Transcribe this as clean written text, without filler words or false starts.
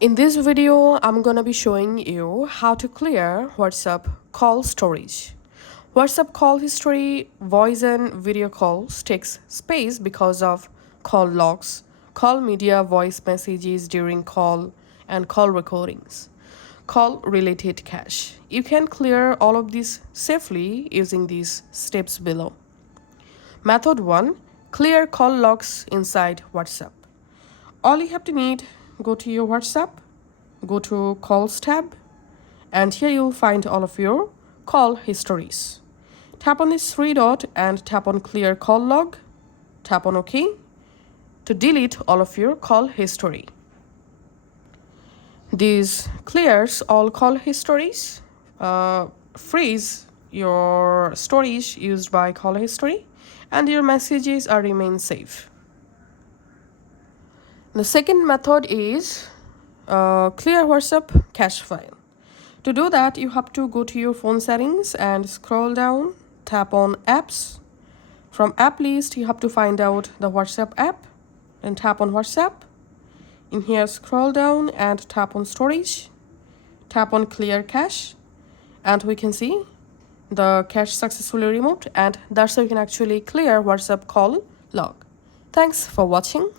In this video, I'm gonna be showing you how to clear WhatsApp call storage. WhatsApp call history, voice and video calls takes space because of call logs, call media, voice messages during call, and call recordings. Call related cache. You can clear all of these safely using these steps below. Method 1. Clear call logs inside WhatsApp. All you have to need, go to your WhatsApp, go to calls tab, and here you'll find all of your call histories. Tap on this three dot and tap on clear call log. Tap on OK to delete all of your call history. This clears all call histories, freeze your storage used by call history, and your messages are remain safe. The second method is clear WhatsApp cache file. To do that, you have to go to your phone settings and scroll down, tap on apps. From app list, you have to find out the WhatsApp app, then tap on WhatsApp. In here, scroll down and tap on storage, tap on clear cache, and we can see the cache successfully removed, and that's how you can actually clear WhatsApp call log. Thanks for watching.